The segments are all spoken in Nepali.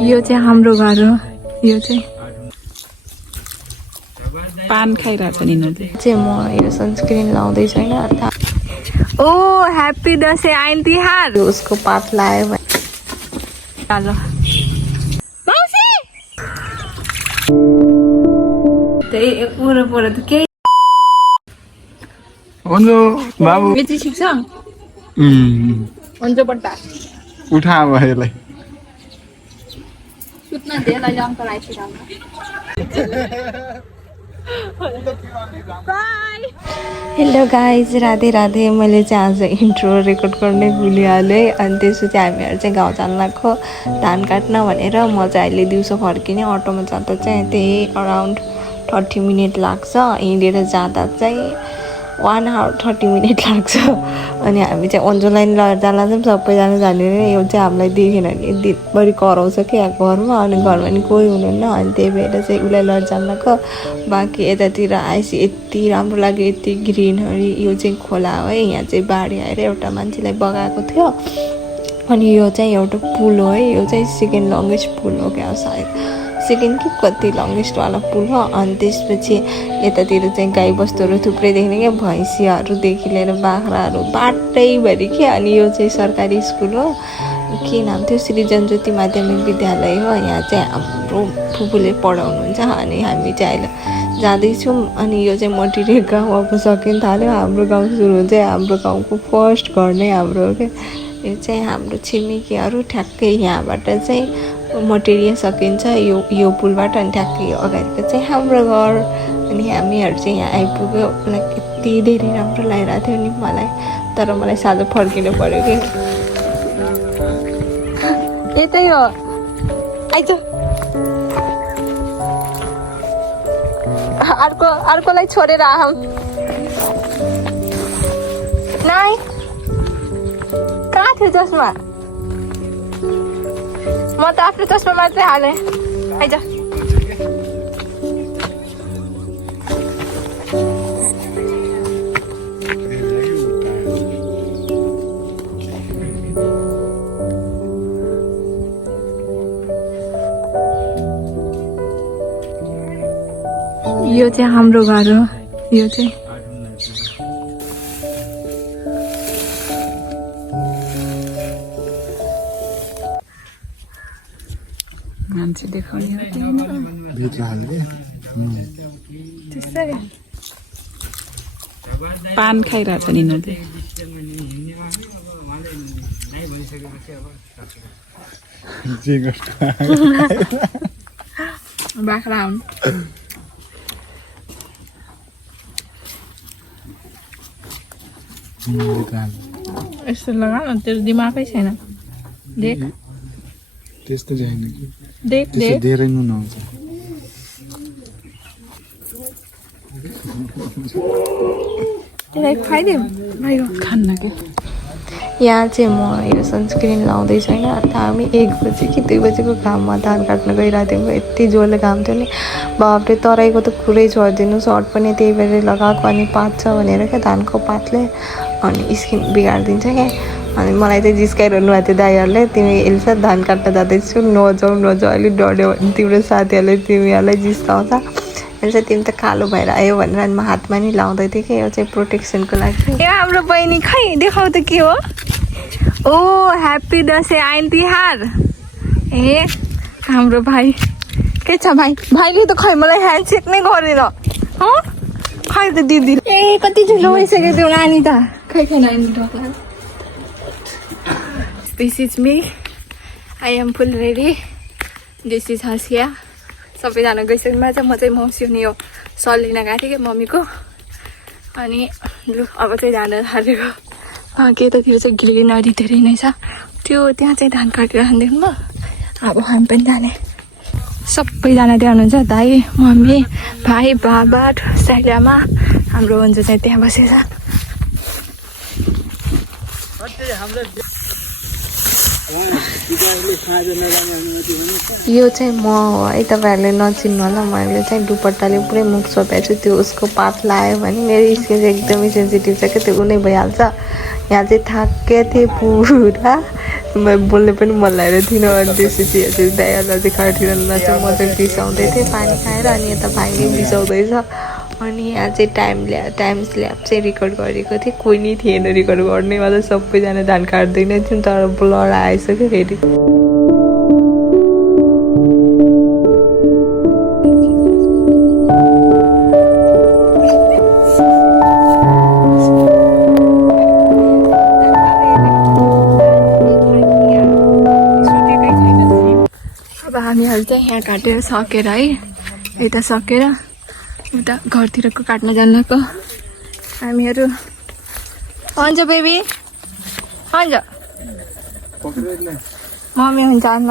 यो चाहिँ हाम्रो घर हो। यो चाहिँ पान खाइरहेछ नि चाहिँ म यो सनस्क्रिन लाउँदै छैन। ओ ह्याप्पी दसैँ आइन तिहार। उसको पात लायो त्यही वरपर त केही बाबु बेची सिक्छ हुन्छ बट्टा उठा अब यसलाई सुत्न धेरै जङ्क राखिरहनु। Hello guys, Radhe Radhe. मैले चाहिँ आज इन्ट्रो रेकर्ड गर्नै भुलिहालेँ। अनि त्यसपछि हामीहरू चाहिँ गाउँ जान लाग्यो धान काट्न भनेर। म चाहिँ अहिले दिउँसो फर्किने अटोमा जाँदा चाहिँ त्यही अराउन्ड 30 मिनट लाग्छ। हिँडेर जाँदा चाहिँ 1 आवर 30 मिनट लाग्छ। अनि हामी चाहिँ अन्जो लाइन लैजाला चाहिँ सबैजना जाने यो चाहिँ हामीलाई देखेन भने दिनभरि कराउँछ क्या घरमा। अनि घरमा नि कोही हुनुहुन्न। अनि त्यही भएर चाहिँ उसलाई लैजान लाग्यो। बाँकी यतातिर आएपछि यति राम्रो लाग्यो, यति ग्रिनरी। यो चाहिँ खोला हो है। यहाँ चाहिँ बाढी आएर एउटा मान्छेलाई बगाएको थियो। अनि यो चाहिँ एउटा पुल हो है। यो चाहिँ सेकेन्ड लङ्गेस्ट पुल हो क्या सायद, सेकेन्ड कि कति लङ्गेस्टवाला पुल हो। अनि त्यसपछि यतातिर चाहिँ गाई बस्तुहरू थुप्रै देख्ने क्या, भैँसीहरूदेखि लिएर बाख्राहरू बाटैभरि क्या। अनि यो चाहिँ सरकारी स्कुल हो, के नाम थियो, श्री जनज्योति माध्यमिक विद्यालय हो। यहाँ चाहिँ हाम्रो फुपूले पढाउनुहुन्छ। अनि हामी चाहिँ अहिले जाँदैछौँ। अनि यो चाहिँ मटिरियल गाउँ अब सकिन थाल्यो। हाम्रो गाउँ सुरु हुन्छ, हाम्रो गाउँको फर्स्ट घर नै हाम्रो हो क्या। यो चाहिँ हाम्रो छिमेकीहरू ठ्याक्कै यहाँबाट चाहिँ मटेरियल सकिन्छ यो पुलबाट। अनि ठ्याक्कै अगाडिको चाहिँ हाम्रो घर। अनि हामीहरू चाहिँ यहाँ आइपुग्यो। लाइक यति धेरै राम्रो लागिरहेको थियो नि मलाई, तर मलाई साँझ फर्किनु पऱ्यो कि। यतै हो आइज, अर्कोलाई छोडेर आऊ नाइ। कहाँ थियो चस्मा? म त आफ्नो चस्मा मात्रै हालेँ। आइज यो चाहिँ हाम्रो घर हो। यो चाहिँ मान्छे देखाउने त्यस्तै पान खाइरहेछ नि बाख्रा हुन्। यस्तो लगा न, तेरो दिमागै छैन। देख त्यस्तो छैन कि, देख देख धेरै नुन आउँछ। त्यसलाई खुवाइदिउँ भयो खान्न के। यहाँ चाहिँ म यो सनस्क्रिन लाउँदै छैन। हामी 1 बजी कि 2 बजीको घाममा धान काट्न गइरहेको थियौँ। यति जोरले घाम थियो नि, बाबले तराईको त कुरै छोडिदिनु, सर्ट पनि त्यही भएर लगाएको। अनि पात छ भनेर क्या, धानको पातले अनि स्किन बिगारिदिन्छ क्या। अनि मलाई चाहिँ जिस्काइरहनु भएको थियो दाइहरूले, तिमी एल्सा धान काट्न जाँदैछु, नजाऊ अलिक डढ्यो भने तिम्रो साथीहरूले तिमीहरूलाई जिस्काउँछ। एल्सा तिमी त कालो भएर आयो भनेर। अनि म हातमा नि लाउँदै थिएँ कि, यो चाहिँ प्रोटेक्सनको लागि। ए हाम्रो बहिनी खै देखाउ त के हो। ओ ह्याप्पी दसैँ आइन तिहार। ए हाम्रो भाइ के छ भाइ? भाइले त खै मलाई ह्यान्डसेक नै गरेन। खै त दिदी ए कति ठुलो भइसक्यो त्यो नानी त। खै नानी त। This is me. I am full ready. This is Hasia. सबैजना गइसक्नु छ। म चाहिँ मौसी हुने यो सल लिन गएको थिएँ क्या मम्मीको। अनि लु अब चाहिँ जान थालेको। के यतातिर चाहिँ ग्रिनरी धेरै नै छ। त्यो त्यहाँ चाहिँ धान काटिरहँदैन म। अब हामी पनि जाने। सबैजना त्यहाँ हुनुहुन्छ, दाइ मम्मी भाइ बाबा साइलामा। हाम्रो हुन्छ चाहिँ त्यहाँ बसेछ। यो चाहिँ म हो है, तपाईँहरूले नचिन्नु होला। मैले चाहिँ दुपट्टाले पुरै मुख छोपेको छु। त्यो उसको पात लायो भने मेरो स्किन चाहिँ एकदमै सेन्सिटिभ छ क्या, त्यो उनी भइहाल्छ। यहाँ चाहिँ थाके थिएँ पुरा, म बोल्ने पनि मन लागेको थिएन। अनि त्यसपछि दाइहरूलाई चाहिँ खटिरहनु चाहिँ म चाहिँ बिसाउँदै थिएँ पानी खाएर। अनि यता भाइले बिसाउँदैछ। अनि यहाँ चाहिँ टाइम स्ल्याप चाहिँ रेकर्ड गरेको थिएँ, कोही नै थिएन रेकर्ड गर्नेवाला, सबैजना धान काट्दै नै थियो। तर ब्लर आइसक्यो फेरि। अब हामीहरू चाहिँ यहाँ काटेर सकेर है, यता सकेर उता घरतिरको काट्न जानको हामीहरू। हुन्छ बेबी, हुन्छ मम्मी हुन्छ ल।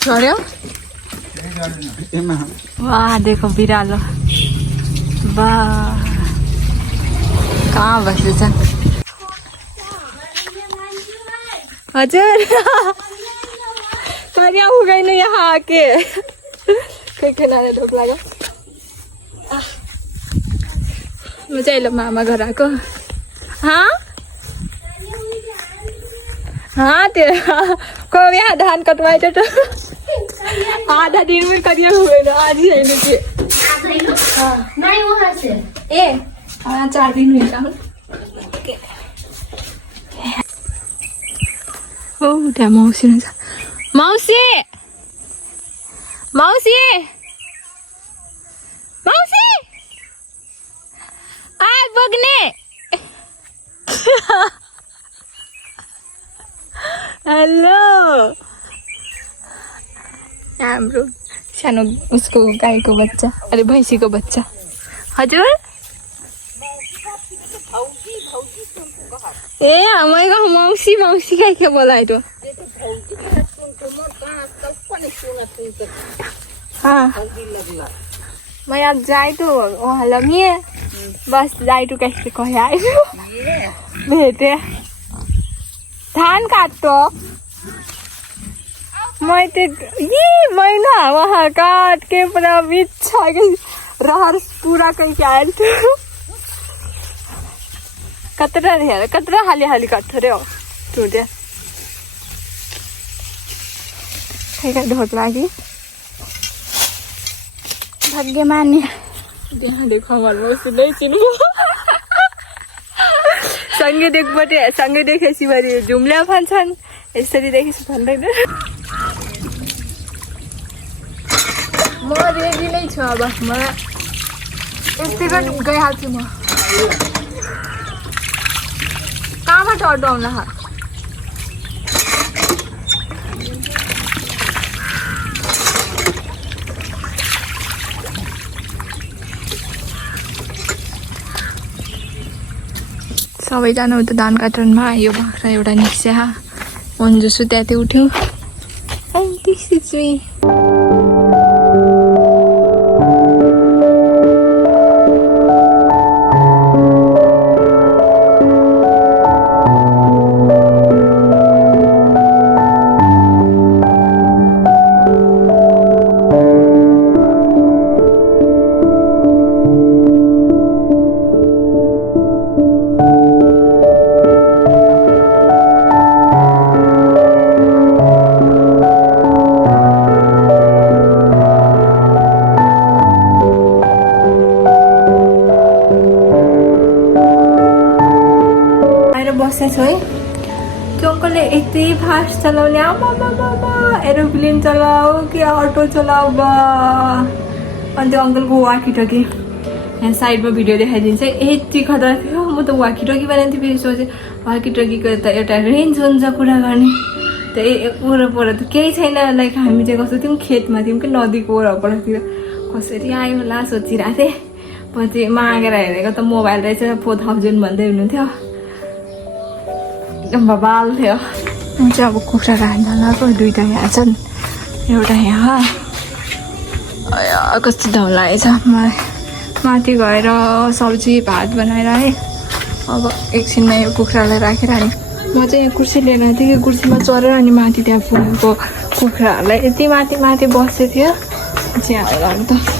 गर्यो वाह, देखो बिरालो वाह कहाँ बसेछ। हजुर करिया उगाइन यहाँ आके खै खानाले ढोक लाग्यो। म चाहिँ अहिले मामा घर आएको। हाँ को यहाँ धान कटवाए तो आधा दिन में करिया हुए ना, आज ही रहने के। नहीं वहाँ से ए 4 दिन हुए था। ओ त्यहाँ मौसी हुन्छ। मौसी मौसी मौसी आइ बग्ने। हेलो, हाम्रो सानो उसको गाईको बच्चा, अरे भैँसीको बच्चा। हजुर ए हमारे मौसी मौसी का क्या बोला है तो। हाँ मैं अब जाए तो वहाँ लम्हे बस जाए तो कैसे कहे आए भेटे धान काट तो मैं ना वहाँ काट के पूरा बिछा गई रहर पूरा करके आए थे। कतरा हाली काट्छ रे हो टुटे ठिकै ढोट लागि भाग्यमानी त्यहाँ देखो हमार मौसी नै चिन्नु सँगै देखेपछि भने जुम्ल्या भन्छन्, यसरी देखेपछि भन्दैन। म रेडी नै छु, अब म यस्तै पनि गइहाल्छु। म कहाँबाट अड्डो आउला सबैजना उता धान काट्नमा यो बाख्रा एउटा निस्या मन्जु सुत्याथे उठ्यो। बसेको है त्यो अंकलले यति फास्ट चलाउने, आमा एरोप्लेन चलाओ कि अटो चलाओ बा। अनि त्यो अंकलको वाकी टकी यहाँ साइडमा भिडियो देखाइदिन्छ, यति खतरा थियो। म त वाकी टकी बनाएको थिएँ, फेरि सोचेँ वाकी टकीको त एउटा रेन्ज हुन्छ कुरा गर्ने, त वरपर त केही छैन। लाइक हामी चाहिँ कस्तो थियौँ, खेतमा थियौँ कि नदीको वरपरतिर, कसरी आयो होला सोचिरहेको थिएँ। पछि मागेर हेरेको त मोबाइल रहेछ 4000 भन्दै हुनुहुन्थ्यो, बबाल थियो। म चाहिँ अब कुखुरा राख्न लगाएको 2टा यहाँ छन् एउटा यहाँ कस्तो धौ लागेछ मलाई माथि गएर सब्जी भात बनाएर है अब एकछिनमा यो कुखुरालाई राखेर अनि म चाहिँ यहाँ कुर्सी लिएर आएको थिएँ कि कुर्सीमा चढेर अनि माथि त्यहाँ पुगेको कुखुराहरूलाई यति माथि बसेको थियो चाहिँ हालेर अन्त